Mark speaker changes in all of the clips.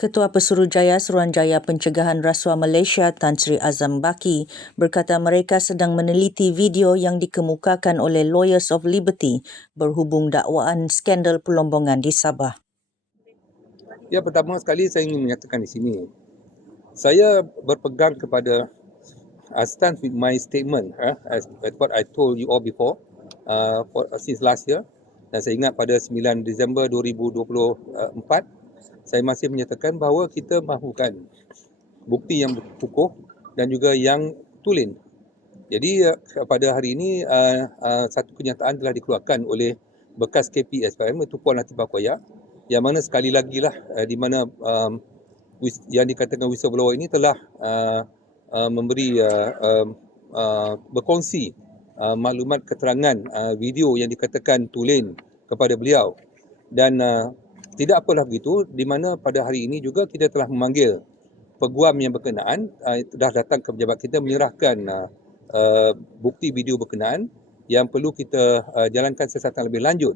Speaker 1: Ketua Pesuruhjaya Suruhanjaya Pencegahan Rasuah Malaysia Tan Sri Azam Baki berkata mereka sedang meneliti video yang dikemukakan oleh Lawyers of Liberty berhubung dakwaan skandal pelombongan di Sabah.
Speaker 2: Ya, pertama sekali saya ingin menyatakan di sini. Saya berpegang kepada I stand with my statement uh, as, as what I told you all before uh, for, since last year dan saya ingat pada 9 Disember 2024 saya masih menyatakan bahawa kita mahukan bukti yang kukuh dan juga yang tulen. Jadi uh, pada hari ini uh, uh, satu kenyataan telah dikeluarkan oleh bekas KP SPM itu Puan Latifah Koya yang mana sekali lagi lah di mana yang dikatakan whistleblower ini telah memberi berkongsi maklumat keterangan video yang dikatakan tulen kepada beliau dan tidak apalah begitu, di mana pada hari ini juga kita telah memanggil peguam yang berkenaan, uh, dah datang ke pejabat kita menyerahkan uh, uh, bukti video berkenaan yang perlu kita uh, jalankan siasatan lebih lanjut.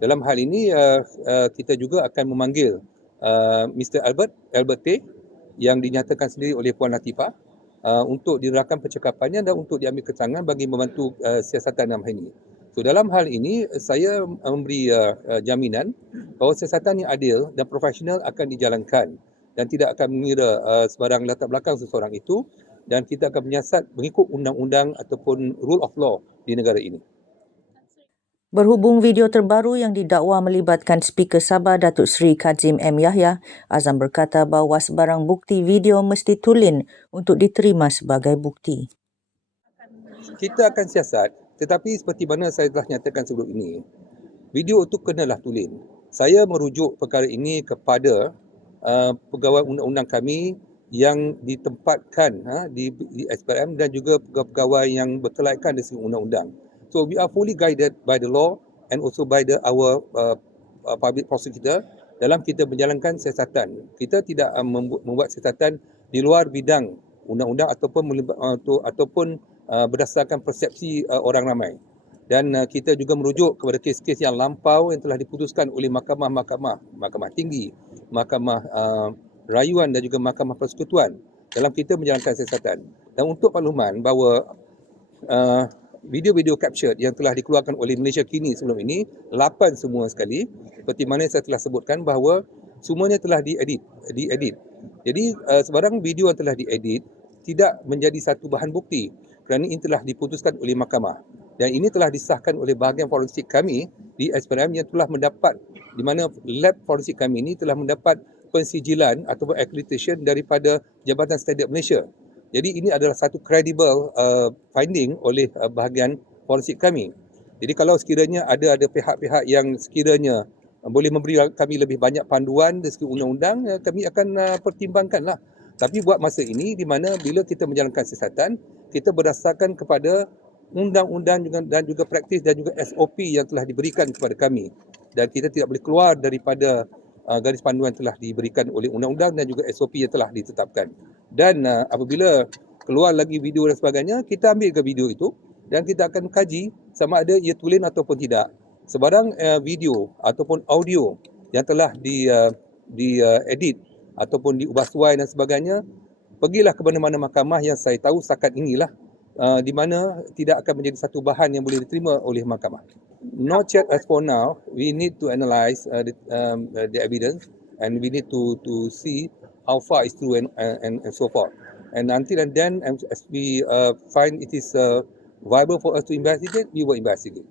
Speaker 2: Dalam hal ini, uh, uh, kita juga akan memanggil uh, Mr. Albert, Albert T yang dinyatakan sendiri oleh Puan Latifah uh, untuk dirahkan percakapannya dan untuk diambil keterangan bagi membantu uh, siasatan dalam hal ini. So dalam hal ini saya memberi uh, uh, jaminan bahawa siasatan yang adil dan profesional akan dijalankan dan tidak akan mengira uh, sebarang latar belakang seseorang itu dan kita akan menyiasat mengikut undang-undang ataupun rule of law di negara ini.
Speaker 1: Berhubung video terbaru yang didakwa melibatkan speaker Sabah Datuk Seri Kazim M. Yahya, Azam berkata bahawa sebarang bukti video mesti tulen untuk diterima sebagai bukti.
Speaker 2: Kita akan siasat tetapi seperti mana saya telah nyatakan sebelum ini, video itu kenalah tulen. Saya merujuk perkara ini kepada uh, pegawai undang-undang kami yang ditempatkan uh, di, di SPRM dan juga pegawai-pegawai yang berkelaikan dari undang-undang. So we are fully guided by the law and also by the our uh, uh, public prosecutor dalam kita menjalankan siasatan. Kita tidak uh, membuat siasatan di luar bidang undang-undang ataupun uh, ataupun Uh, berdasarkan persepsi uh, orang ramai. Dan uh, kita juga merujuk kepada kes-kes yang lampau yang telah diputuskan oleh mahkamah-mahkamah, mahkamah tinggi, mahkamah uh, rayuan dan juga mahkamah persekutuan dalam kita menjalankan siasatan. Dan untuk makluman bahawa uh, video-video captured yang telah dikeluarkan oleh Malaysia kini sebelum ini, 8 semua sekali, seperti mana saya telah sebutkan bahawa semuanya telah diedit. diedit. Jadi uh, sebarang video yang telah diedit tidak menjadi satu bahan bukti kerana ini telah diputuskan oleh mahkamah dan ini telah disahkan oleh bahagian forensik kami di SPRM yang telah mendapat di mana lab forensik kami ini telah mendapat pensijilan atau accreditation daripada Jabatan Standard Malaysia. Jadi ini adalah satu credible uh, finding oleh uh, bahagian forensik kami. Jadi kalau sekiranya ada ada pihak-pihak yang sekiranya uh, boleh memberi kami lebih banyak panduan dari segi undang-undang, uh, kami akan uh, pertimbangkanlah. Tapi buat masa ini di mana bila kita menjalankan siasatan, kita berdasarkan kepada undang-undang dan juga praktis dan juga SOP yang telah diberikan kepada kami. Dan kita tidak boleh keluar daripada uh, garis panduan yang telah diberikan oleh undang-undang dan juga SOP yang telah ditetapkan. Dan uh, apabila keluar lagi video dan sebagainya, kita ambil ke video itu dan kita akan kaji sama ada ia tulen ataupun tidak. Sebarang uh, video ataupun audio yang telah di uh, di uh, edit ataupun diubah suai dan sebagainya pergilah ke mana-mana mahkamah yang saya tahu setakat inilah uh, di mana tidak akan menjadi satu bahan yang boleh diterima oleh mahkamah. Not yet as for now, we need to analyse uh, the, um, uh, the evidence and we need to to see how far it's true and, and, and so forth. And until and then, as we uh, find it is uh, viable for us to investigate, we will investigate.